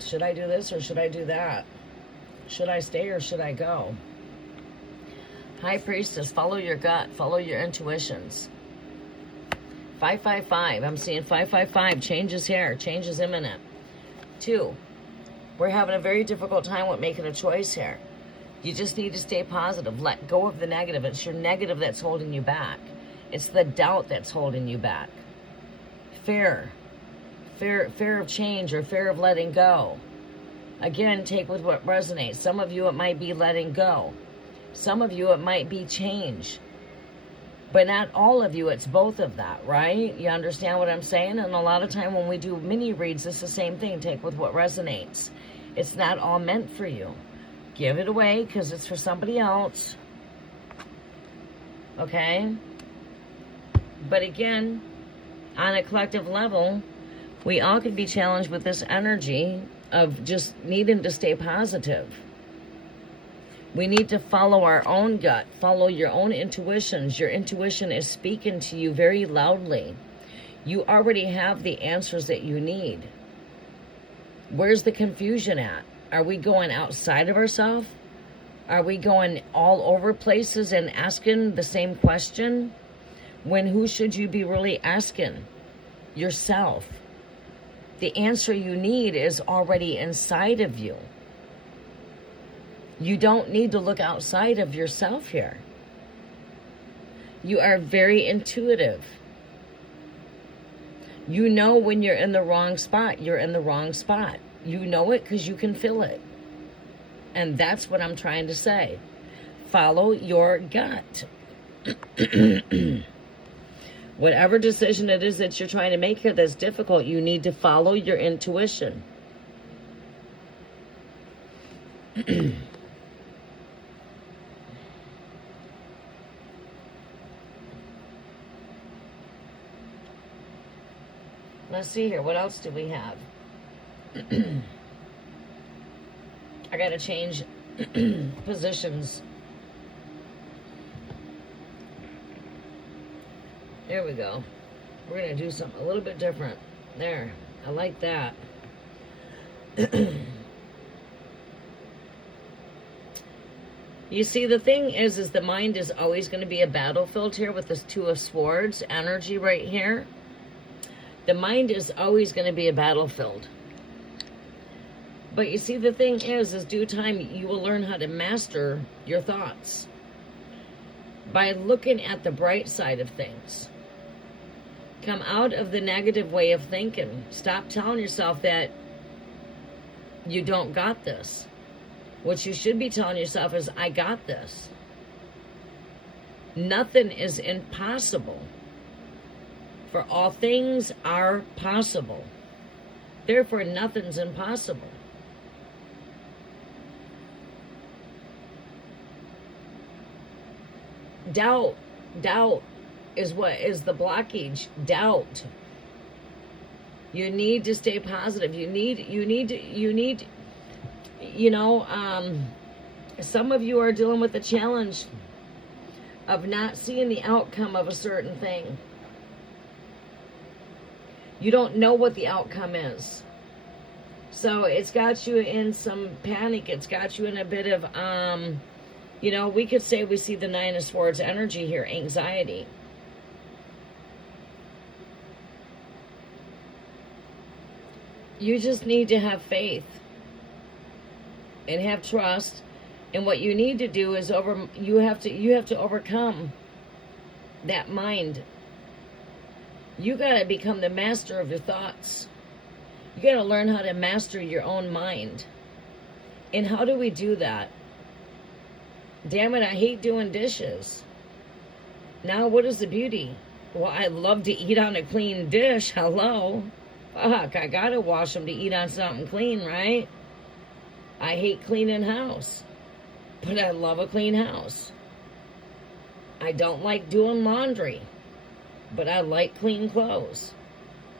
Should I do this or should I do that? Should I stay or should I go? High Priestess, follow your gut. Follow your intuitions. 555. I'm seeing 555. Change is here. Change is imminent. 2. We're having a very difficult time with making a choice here. You just need to stay positive. Let go of the negative. It's your negative that's holding you back. It's the doubt that's holding you back. Fear. Fear of change or fear of letting go. Again, take with what resonates. Some of you, it might be letting go. Some of you, it might be change. But not all of you, it's both of that, right? You understand what I'm saying? And a lot of time when we do mini reads, it's the same thing. Take with what resonates. It's not all meant for you. Give it away because it's for somebody else. Okay? But again, on a collective level, we all could be challenged with this energy of just needing to stay positive. We need to follow our own gut, follow your own intuitions. Your intuition is speaking to you very loudly. You already have the answers that you need. Where's the confusion at? Are we going outside of ourselves? Are we going all over places and asking the same question? When who should you be really asking? Yourself. The answer you need is already inside of you. You don't need to look outside of yourself here. You are very intuitive. You know when you're in the wrong spot, you're in the wrong spot. You know it because you can feel it. And that's what I'm trying to say. Follow your gut. Whatever decision it is that you're trying to make here that's difficult, you need to follow your intuition. Let's see here. What else do we have? I got to change positions. There we go. We're going to do something a little bit different. There. I like that. You see, the thing is the mind is always going to be a battlefield here with this Two of Swords energy right here. The mind is always going to be a battlefield. But you see, the thing is due time, you will learn how to master your thoughts by looking at the bright side of things. Come out of the negative way of thinking. Stop telling yourself that you don't got this. What you should be telling yourself is, I got this. Nothing is impossible. For all things are possible. Therefore, nothing's impossible. Doubt is what is the blockage. Doubt. You need to stay positive. You need, some of you are dealing with the challenge of not seeing the outcome of a certain thing. You don't know what the outcome is. So it's got you in some panic. It's got you in a bit of, we could say we see the Nine of Swords energy here, anxiety. You just need to have faith and have trust. And what you need to do is you have to overcome that mind. You got to become the master of your thoughts. You got to learn how to master your own mind. And how do we do that? Damn it, I hate doing dishes. Now, what is the beauty? Well, I love to eat on a clean dish. Hello. Fuck, I gotta wash them to eat on something clean, right? I hate cleaning house, but I love a clean house. I don't like doing laundry, but I like clean clothes.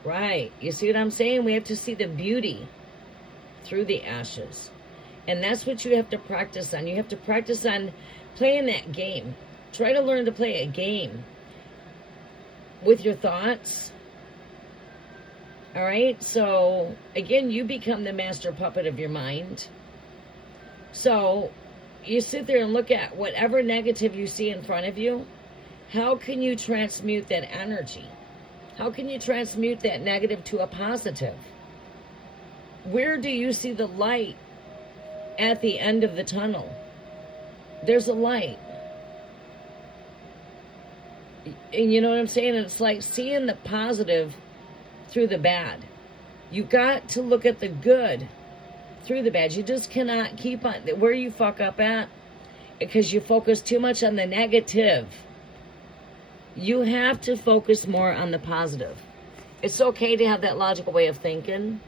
Right. You see what I'm saying? We have to see the beauty through the ashes. And that's what you have to practice on. You have to practice on playing that game. Try to learn to play a game with your thoughts. All right? So, again, you become the master puppet of your mind. So, you sit there and look at whatever negative you see in front of you. How can you transmute that energy? How can you transmute that negative to a positive? Where do you see the light at the end of the tunnel? There's a light. And you know what I'm saying? It's like seeing the positive through the bad. You got to look at the good through the bad. You just cannot keep on where you fuck up at because you focus too much on the negative. You have to focus more on the positive. It's okay to have that logical way of thinking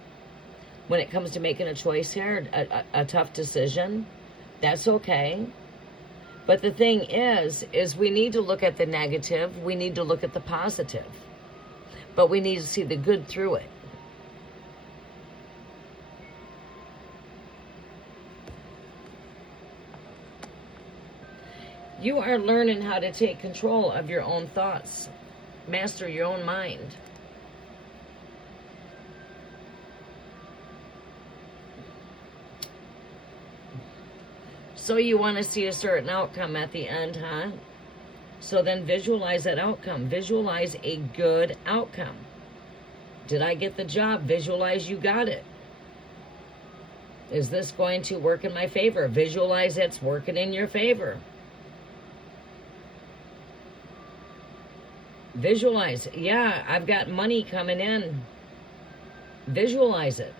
when it comes to making a choice here, a tough decision. That's okay. But the thing is we need to look at the negative. We need to look at the positive. But we need to see the good through it. You are learning how to take control of your own thoughts. Master your own mind. So you want to see a certain outcome at the end, huh? So then visualize that outcome. Visualize a good outcome. Did I get the job? Visualize you got it. Is this going to work in my favor? Visualize it's working in your favor. Visualize, yeah, I've got money coming in. Visualize it.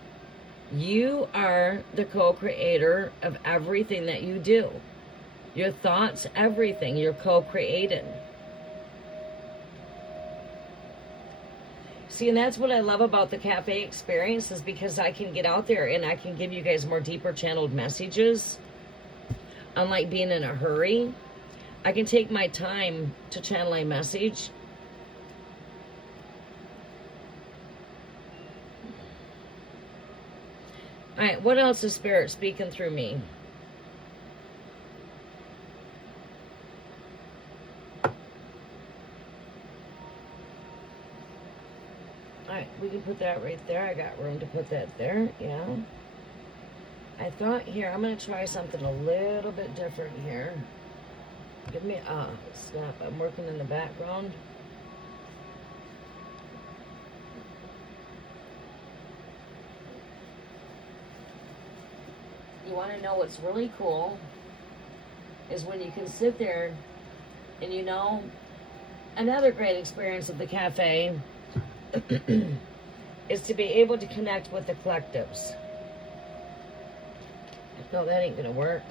You are the co-creator of everything that you do. Your thoughts, everything, you're co-creating. See, and that's what I love about the cafe experience is because I can get out there and I can give you guys more deeper channeled messages. Unlike being in a hurry, I can take my time to channel a message. All right, what else is Spirit speaking through me? All right, we can put that right there. I got room to put that there, yeah. I thought here, I'm going to try something a little bit different here. Give me, snap, I'm working in the background. You want to know what's really cool is when you can sit there and you know, another great experience of the cafe is to be able to connect with the collectives. No, that ain't gonna work.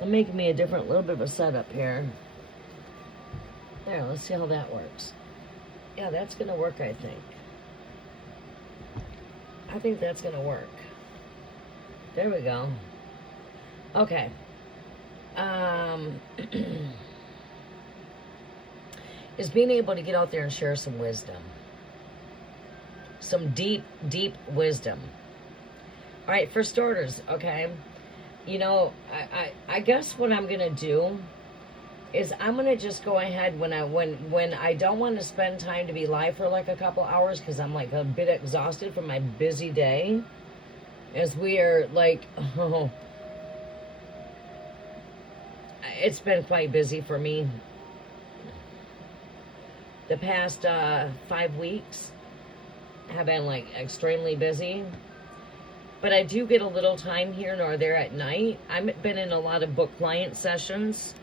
I'm making me a different, little bit of a setup here. There, let's see how that works. Yeah, that's gonna work, I think. I think that's gonna work. There we go. Okay. Is being able to get out there and share some wisdom. Some deep, deep wisdom. All right, for starters, okay? You know, I guess what I'm gonna do is I'm gonna just go ahead when I don't want to spend time to be live for like a couple hours because I'm like a bit exhausted from my busy day. As we are like, oh, it's been quite busy for me. The past 5 weeks have been like extremely busy. But I do get a little time here nor there at night. I've been in a lot of book client sessions.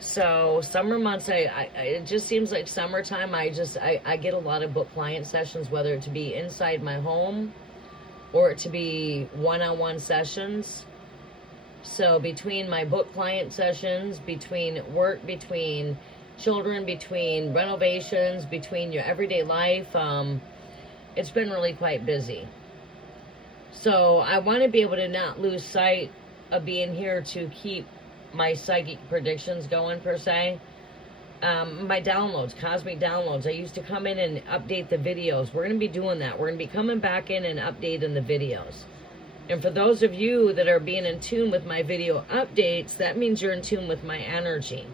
So summer months, it just seems like summertime. I get a lot of book client sessions, whether it to be inside my home or it to be one-on-one sessions. So between my book client sessions, between work, between children, between renovations, between your everyday life, it's been really quite busy. So I want to be able to not lose sight of being here to keep my psychic predictions going, per se. My downloads, cosmic downloads. I used to come in and update the videos. We're going to be doing that. We're going to be coming back in and updating the videos. And for those of you that are being in tune with my video updates, that means you're in tune with my energy.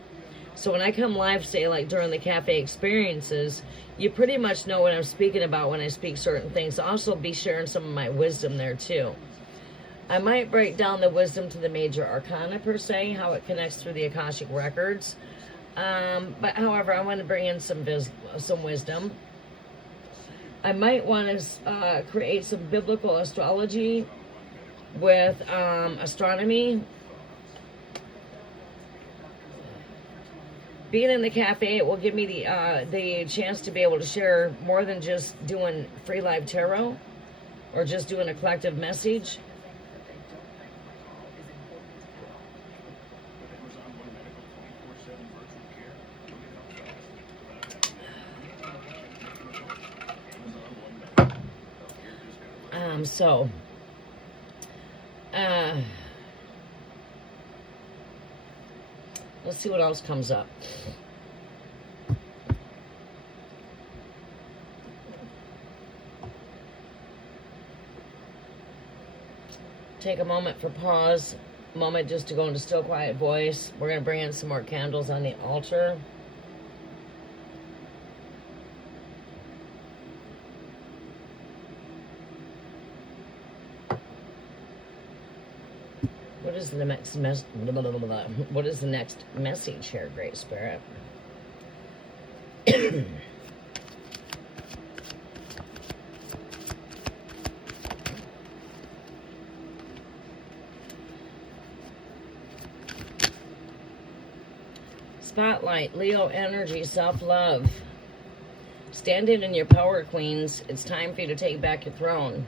So when I come live, say like during the cafe experiences, you pretty much know what I'm speaking about when I speak certain things. I'll also be sharing some of my wisdom there too. I might break down the wisdom to the major arcana, per se, how it connects through the Akashic records. But however, I want to bring in some wisdom. I might want to create some biblical astrology with astronomy. Being in the cafe, it will give me the chance to be able to share more than just doing free live tarot or just doing a collective message. Let's see what else comes up. Take a moment for pause, a moment just to go into still quiet voice. We're going to bring in some more candles on the altar. What is the next what is the next message here, Great Spirit? Spotlight, Leo energy, self-love. Standing in your power, queens. It's time for you to take back your throne.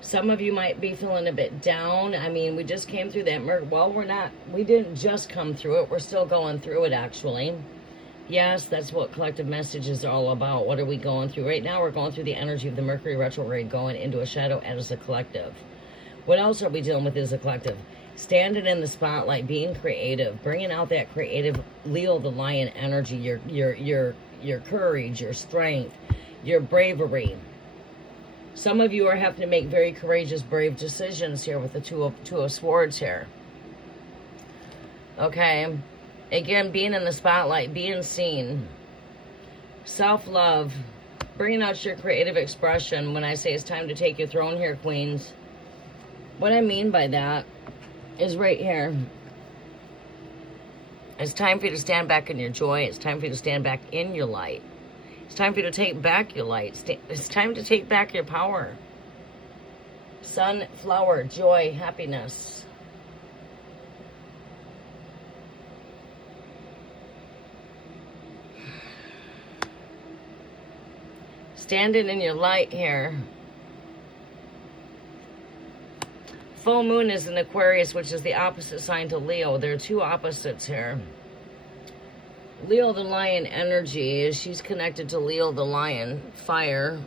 Some of you might be feeling a bit down. I mean, we just came through that. Well, we didn't just come through it. We're still going through it, actually. Yes, that's what collective message is all about. What are we going through? Right now, we're going through the energy of the Mercury retrograde going into a shadow as a collective. What else are we dealing with as a collective? Standing in the spotlight, being creative, bringing out that creative Leo the Lion energy, your courage, your strength, your bravery. Some of you are having to make very courageous, brave decisions here with the two of Swords here. Okay. Again, being in the spotlight, being seen. Self-love. Bringing out your creative expression when I say it's time to take your throne here, queens. What I mean by that is right here. It's time for you to stand back in your joy. It's time for you to stand back in your light. It's time for you to take back your light. It's time to take back your power. Sunflower, joy, happiness. Standing in your light here. Full moon is in Aquarius, which is the opposite sign to Leo. There are two opposites here. Leo the Lion energy is she's connected to Leo the Lion, fire.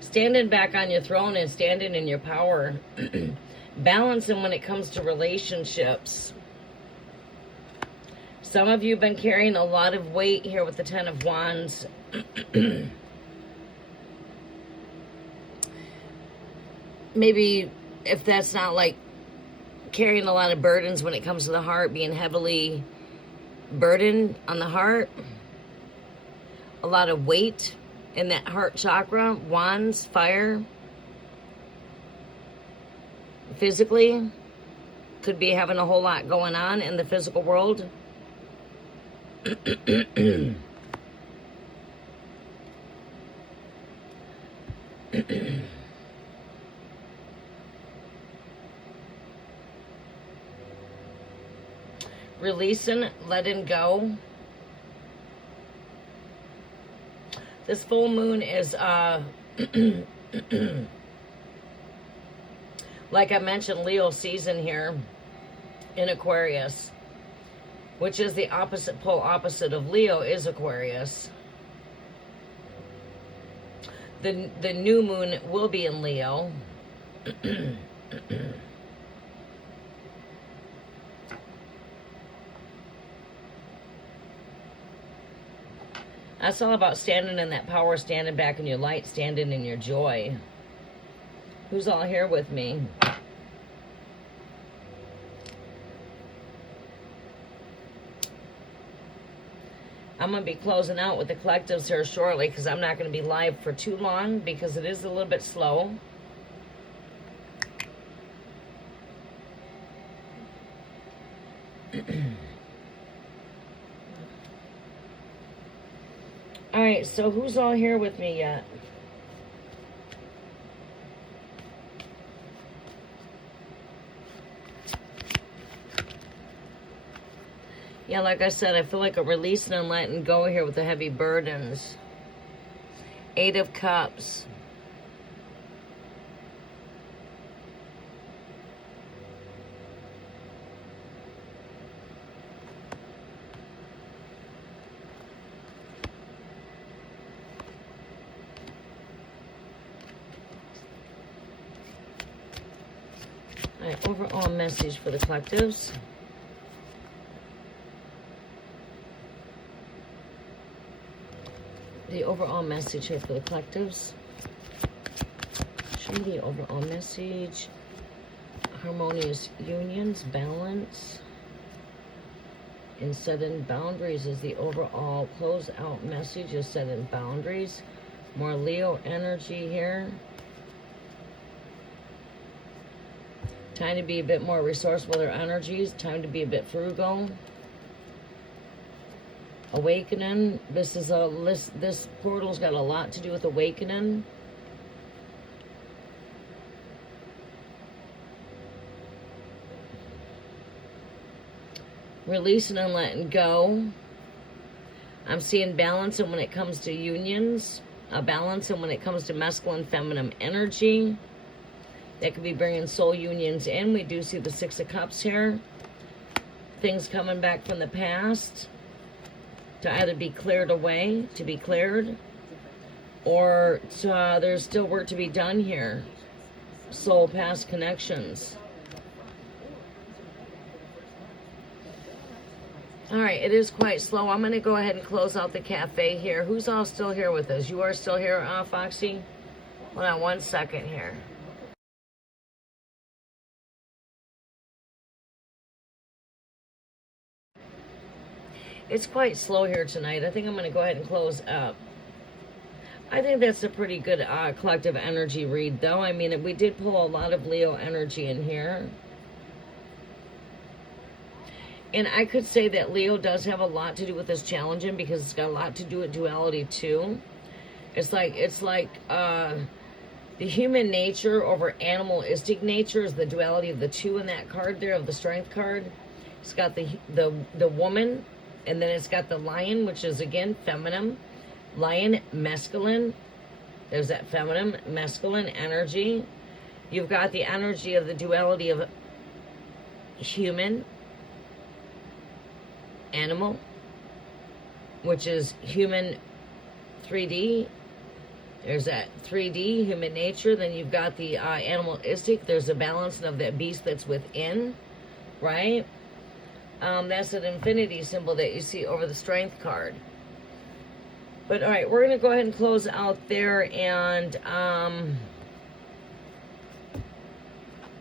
Standing back on your throne and standing in your power. Balancing when it comes to relationships. Some of you have been carrying a lot of weight here with the Ten of Wands. Maybe if that's not like carrying a lot of burdens when it comes to the heart, being heavily burdened on the heart, a lot of weight in that heart chakra, wands, fire. Physically, could be having a whole lot going on in the physical world. Releasing, letting go. This full moon is, like I mentioned, Leo season here in Aquarius, which is the opposite pole opposite of Leo is Aquarius. The new moon will be in Leo. That's all about standing in that power, standing back in your light, standing in your joy. Who's all here with me? I'm going to be closing out with the collectives here shortly because I'm not going to be live for too long because it is a little bit slow. All right, so who's all here with me yet? Yeah, like I said, I feel like I'm releasing and letting go here with the heavy burdens. 8 of Cups. All right, overall message for the collectives. The overall message here for the collectives. Show me the overall message. Harmonious unions, balance, and setting boundaries is the overall close-out message, is setting boundaries. More Leo energy here. Time to be a bit more resourceful with their energies. Time to be a bit frugal. Awakening. This portal's got a lot to do with awakening. Releasing and letting go. I'm seeing balancing when it comes to unions. Balancing when it comes to masculine, feminine energy. That could be bringing soul unions in. We do see the 6 of Cups here. Things coming back from the past to either be cleared away, to be cleared, or there's still work to be done here. Soul past connections. All right, it is quite slow. I'm going to go ahead and close out the cafe here. Who's all still here with us? You are still here, Foxy? Hold on 1 second here. It's quite slow here tonight. I think I'm going to go ahead and close up. I think that's a pretty good collective energy read, though. I mean, we did pull a lot of Leo energy in here. And I could say that Leo does have a lot to do with this challenging because it's got a lot to do with duality, too. It's like the human nature over animalistic nature is the duality of the 2 in that card there, of the Strength card. It's got the woman. And then it's got the lion, which is, again, feminine. Lion, masculine. There's that feminine, masculine energy. You've got the energy of the duality of human, animal, which is human 3D. There's that 3D, human nature. Then you've got the animalistic. There's a balance of that beast that's within, right? That's an infinity symbol that you see over the Strength card. But all right, we're going to go ahead and close out there, and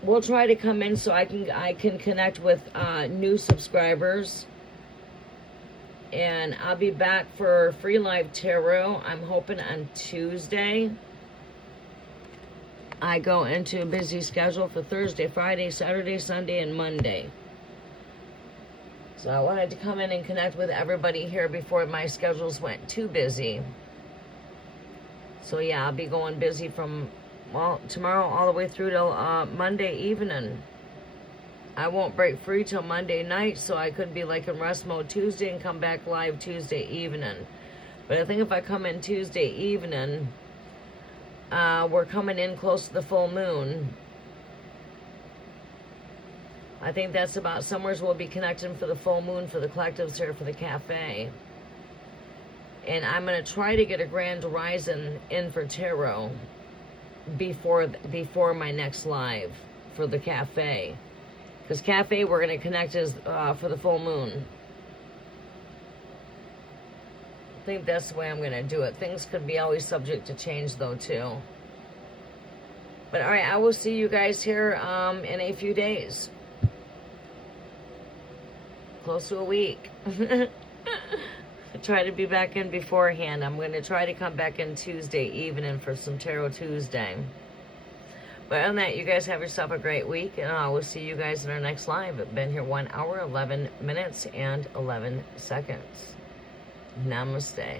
we'll try to come in so I can connect with new subscribers. And I'll be back for Free Live Tarot. I'm hoping on Tuesday. I go into a busy schedule for Thursday, Friday, Saturday, Sunday, and Monday. So I wanted to come in and connect with everybody here before my schedules went too busy. So yeah, I'll be going busy from, well, tomorrow all the way through till Monday evening. I won't break free till Monday night, so I could be like in rest mode Tuesday and come back live Tuesday evening. But I think if I come in Tuesday evening, we're coming in close to the full moon. I think that's about somewhere we'll be connecting for the full moon for the collectives here for the cafe. And I'm going to try to get a grand horizon in for tarot before my next live for the cafe. Because cafe we're going to connect is for the full moon. I think that's the way I'm going to do it. Things could be always subject to change though too. But alright, I will see you guys here in a few days. Close to a week. Try to be back in beforehand. I'm going to try to come back in Tuesday evening for some Tarot Tuesday. But other than that, you guys have yourself a great week, and I will see you guys in our next live. I've been here 1 hour, 11 minutes, and 11 seconds. Namaste.